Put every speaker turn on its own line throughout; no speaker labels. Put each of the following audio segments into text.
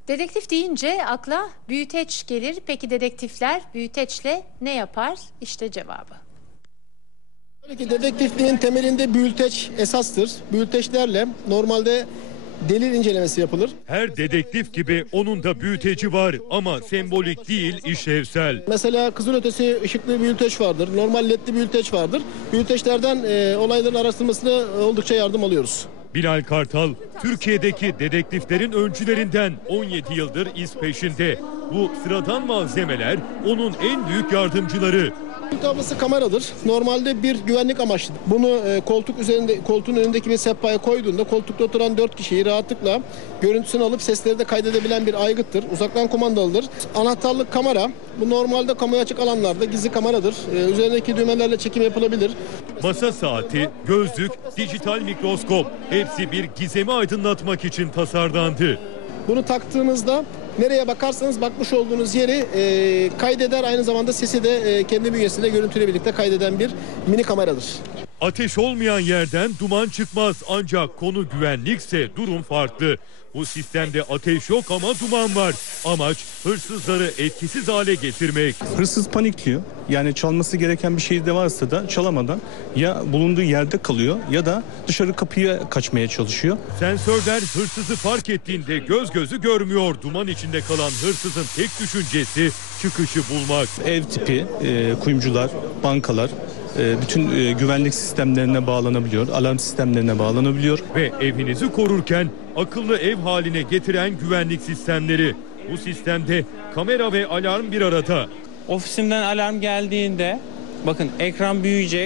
Dedektif deyince akla büyüteç gelir. Peki dedektifler büyüteçle ne yapar? İşte cevabı.
Tabii ki dedektifliğin temelinde büyüteç esastır. Büyüteçlerle normalde delil incelemesi yapılır.
Her dedektif gibi onun da büyüteci var ama sembolik değil, işlevsel.
Mesela kızılötesi ışıklı büyüteç vardır. Normal ledli büyüteç vardır. Büyüteçlerden olayların araştırmasına oldukça yardım alıyoruz.
Bilal Kartal, Türkiye'deki dedektiflerin öncülerinden 17 yıldır iz peşinde. Bu sıradan malzemeler onun en büyük yardımcıları.
Tablası kameradır. Normalde bir güvenlik amaçlı. Bunu koltuğun önündeki bir sehpaya koyduğunda koltukta oturan 4 kişiyi rahatlıkla görüntüsünü alıp sesleri de kaydedebilen bir aygıttır. Uzaktan kumandalıdır. Anahtarlık kamera. Bu normalde kamuya açık alanlarda gizli kameradır. Üzerindeki düğmelerle çekim yapılabilir.
Masa saati, gözlük, dijital mikroskop hepsi bir gizemi aydınlatmak için tasarlandı.
Bunu taktığınızda nereye bakarsanız bakmış olduğunuz yeri kaydeder. Aynı zamanda sesi de kendi bünyesinde görüntüyle birlikte kaydeden bir mini kameradır.
Ateş olmayan yerden duman çıkmaz ancak konu güvenlikse durum farklı. Bu sistemde ateş yok ama duman var. Amaç hırsızları etkisiz hale getirmek.
Hırsız panikliyor. Yani çalması gereken bir şey de varsa da çalamadan ya bulunduğu yerde kalıyor ya da dışarı kapıya kaçmaya çalışıyor.
Sensörler hırsızı fark ettiğinde göz gözü görmüyor. Duman içinde kalan hırsızın tek düşüncesi çıkışı bulmak.
Ev tipi kuyumcular, bankalar bütün güvenlik sistemlerine bağlanabiliyor, alarm sistemlerine bağlanabiliyor.
Ve evinizi korurken akıllı ev haline getiren güvenlik sistemleri. Bu sistemde kamera ve alarm bir arada.
Ofisimden alarm geldiğinde bakın ekran büyüyecek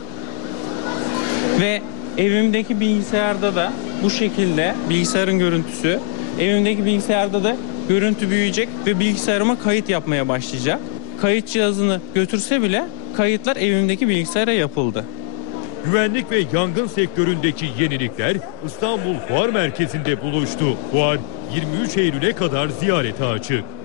ve evimdeki bilgisayarda da bu şekilde bilgisayarın görüntüsü, evimdeki bilgisayarda da görüntü büyüyecek ve bilgisayarıma kayıt yapmaya başlayacak. Kayıt cihazını götürse bile kayıtlar evimdeki bilgisayara yapıldı.
Güvenlik ve yangın sektöründeki yenilikler İstanbul Fuar Merkezi'nde buluştu. Fuar 23 Eylül'e kadar ziyarete açık.